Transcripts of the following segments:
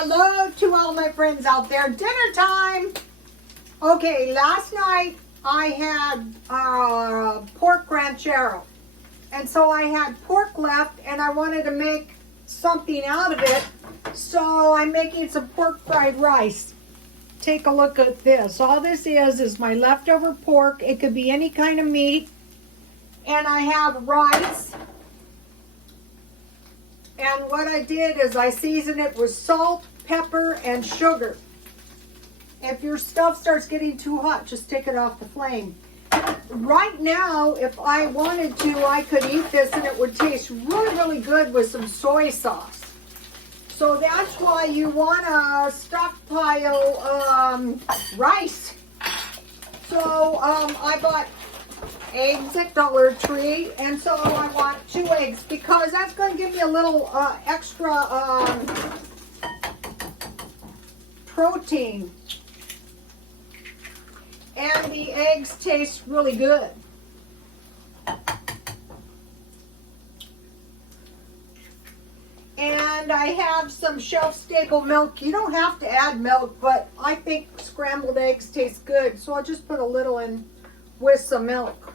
Hello to all my friends out there. Dinner time. Okay, last night I had pork ranchero. And so I had pork left and I wanted to make something out of it. So I'm making some pork fried rice. Take a look at this. All this is my leftover pork. It could be any kind of meat. And I have rice. And what I did is I seasoned it with salt, pepper, and sugar. If your stuff starts getting too hot, just take it off the flame. Right now, if I wanted to, I could eat this and it would taste really, really good with some soy sauce. So that's why you want to stockpile rice. So I bought eggs at Dollar Tree, and so I want 2 eggs because that's going to give me a little extra protein, and the eggs taste really good. And I have some shelf-stable milk. You don't have to add milk, but I think scrambled eggs taste good, so I'll just put a little in with some milk.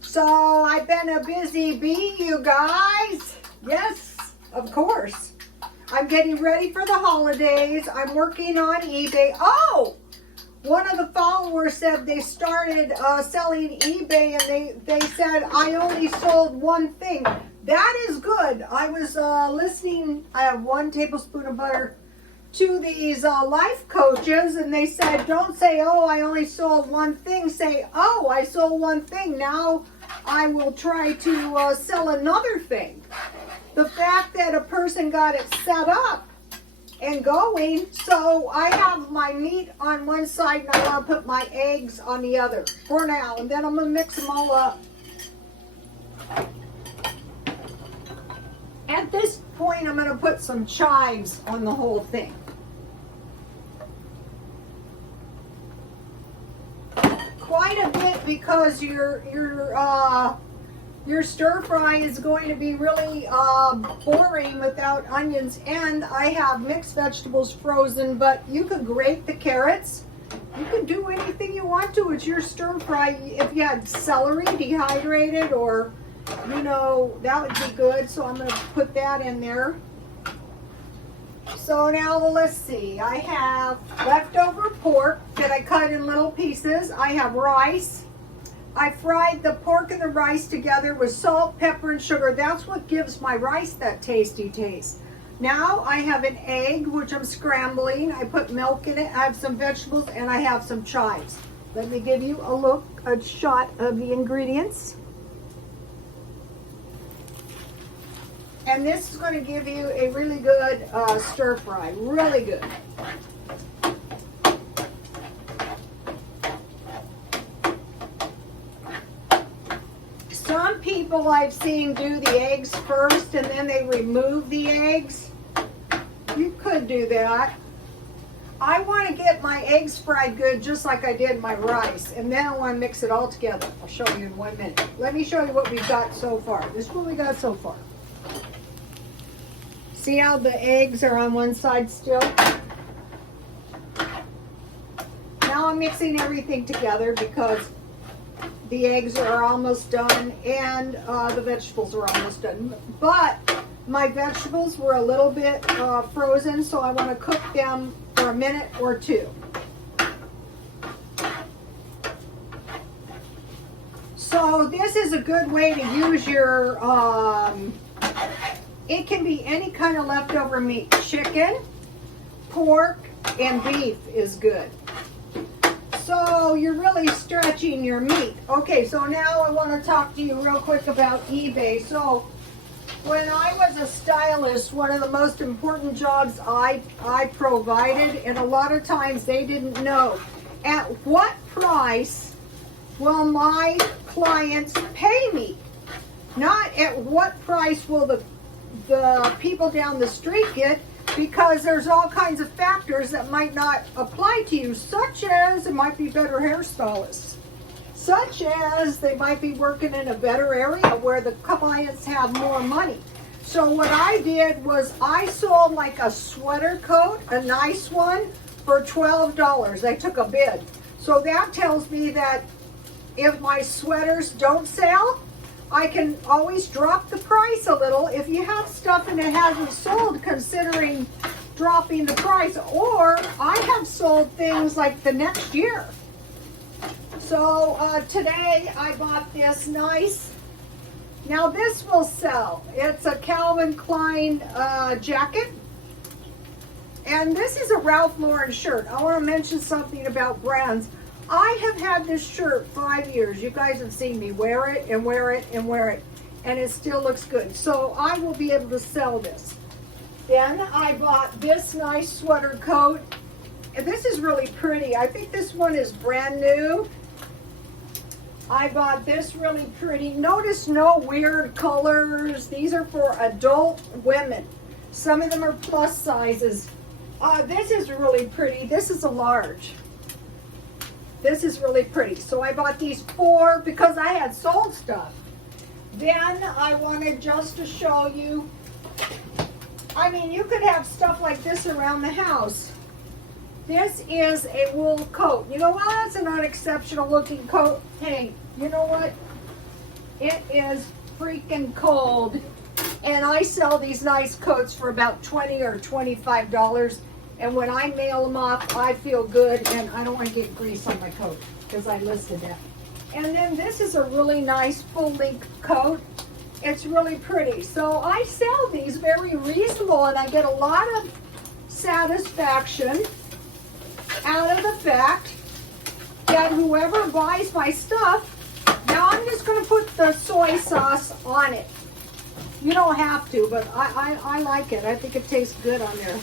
So I've been a busy bee, you guys. Yes, of course. I'm getting ready for the holidays. I'm working on eBay. Oh, one of the followers said they started selling eBay, and they said I only sold one thing. That is good. I was listening. I have 1 tablespoon of butter to these life coaches, and they said, don't say, oh, I only sold one thing. Say, oh, I sold one thing. Now I will try to sell another thing. The fact that a person got it set up and going, so I have my meat on one side and I want to put my eggs on the other for now, and then I'm going to mix them all up. At this point, I'm going to put some chives on the whole thing. Quite a bit, because your stir fry is going to be really boring without onions. And I have mixed vegetables frozen, but you could grate the carrots. You can do anything you want to. It's your stir fry. If you had celery dehydrated, or that would be good. So I'm going to put that in there. So now let's see. I have leftover pork that I cut in little pieces. I have rice. I fried the pork and the rice together with salt, pepper, and sugar. That's what gives my rice that tasty taste. Now I have an egg, which I'm scrambling. I put milk in it. I have some vegetables, and I have some chives. Let me give you a shot of the ingredients. And this is going to give you a really good stir fry. Really good. Some people I've seen do the eggs first and then they remove the eggs. You could do that. I want to get my eggs fried good just like I did my rice, and then I want to mix it all together. I'll show you in 1 minute. Let me show you what we've got so far. This is what we got so far. See how the eggs are on one side still? Now I'm mixing everything together because the eggs are almost done and the vegetables are almost done. But my vegetables were a little bit frozen, so I want to cook them for a minute or 2. So this is a good way to use your it can be any kind of leftover meat. Chicken, pork, and beef is good. So you're really stretching your meat. Okay, so now I want to talk to you real quick about eBay. So when I was a stylist, one of the most important jobs I provided, and a lot of times they didn't know, at what price will my clients pay me? Not at what price will the people down the street get, because there's all kinds of factors that might not apply to you, such as it might be better hairstylists. such as they might be working in a better area where the clients have more money. So what I did was I sold like a sweater coat, a nice one, for $12. I took a bid. So that tells me that if my sweaters don't sell, I can always drop the price a little if you have stuff and it hasn't sold, considering dropping the price. Or I have sold things like the next year. So today I bought this nice, now this will sell. It's a Calvin Klein jacket. And this is a Ralph Lauren shirt. I want to mention something about brands. I have had this shirt 5 years. You guys have seen me wear it and wear it and wear it. And it still looks good. So I will be able to sell this. Then I bought this nice sweater coat. And this is really pretty. I think this one is brand new. I bought this really pretty. Notice no weird colors. These are for adult women. Some of them are plus sizes. This is really pretty. This is a large. This is really pretty. So I bought these 4 because I had sold stuff. Then I wanted just to show you, I mean, you could have stuff like this around the house. This is a wool coat. You know what? That's an unexceptional looking coat. Hey, you know what? It is freaking cold. And I sell these nice coats for about $20 or $25. And when I mail them off, I feel good, and I don't want to get grease on my coat because I listed that. And then this is a really nice full-length coat. It's really pretty. So I sell these very reasonable, and I get a lot of satisfaction out of the fact that whoever buys my stuff, now I'm just going to put the soy sauce on it. You don't have to, but I like it. I think it tastes good on there.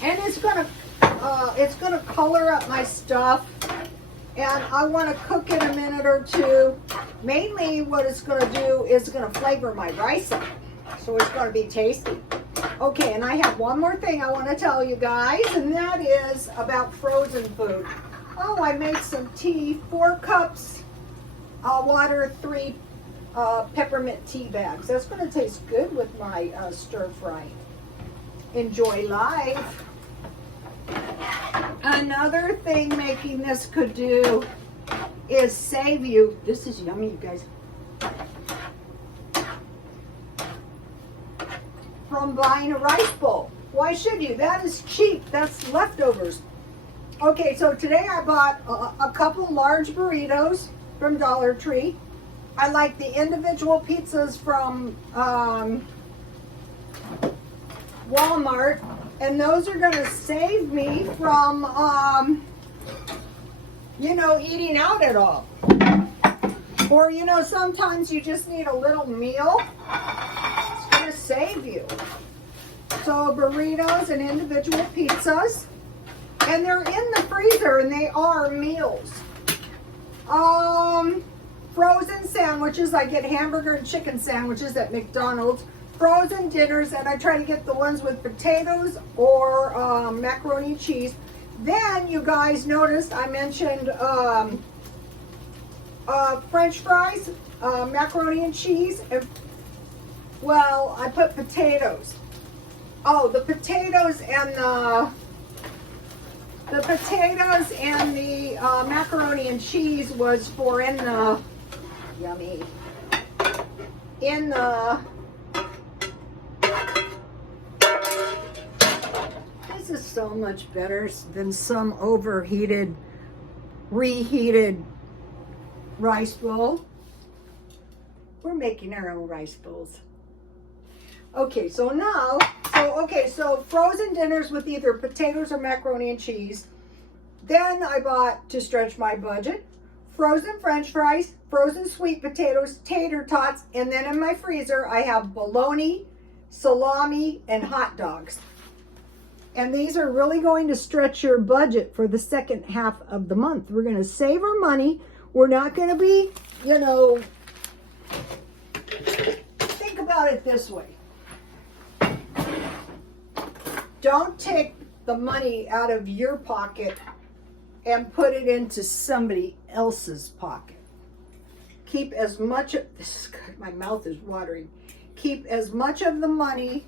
And it's gonna color up my stuff, and I want to cook it a minute or two. Mainly what it's gonna do is gonna flavor my rice up, so it's gonna be tasty. Okay, and I have one more thing I want to tell you guys, and that is about frozen food. Oh, I made some tea, 4 cups water, 3 peppermint tea bags. That's gonna taste good with my stir fry. Enjoy life. Another thing making this could do is save you. This is yummy, you guys. From buying a rice bowl. Why should you? That is cheap. That's leftovers. Okay, so today I bought a couple large burritos from Dollar Tree. I like the individual pizzas from Walmart, and those are going to save me from, you know, eating out at all. Or, you know, sometimes you just need a little meal. It's going to save you. So burritos and individual pizzas, and they're in the freezer, and they are meals. Frozen sandwiches. I get hamburger and chicken sandwiches at McDonald's. Frozen dinners, and I try to get the ones with potatoes or macaroni and cheese. Then you guys noticed I mentioned French fries, macaroni and cheese, and well, I put potatoes. Oh, the potatoes and the macaroni and cheese was for in the yummy in the. This is so much better than some overheated, reheated rice bowl. We're making our own rice bowls. Okay, so now, so frozen dinners with either potatoes or macaroni and cheese. Then I bought, to stretch my budget, frozen French fries, frozen sweet potatoes, tater tots, and then in my freezer I have bologna, salami, and hot dogs. And these are really going to stretch your budget for the second half of the month. We're going to save our money. We're not going to be, you know, think about it this way. Don't take the money out of your pocket and put it into somebody else's pocket. Keep as much of this is good, my mouth is watering. Keep as much of the money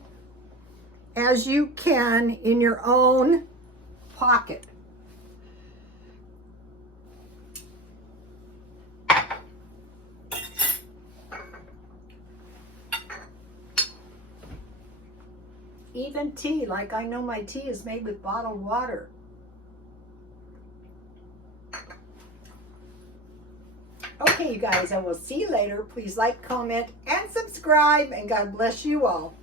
as you can in your own pocket. Even tea, like I know my tea is made with bottled water. Okay, you guys, I will see you later. Please like, comment, and subscribe, and God bless you all.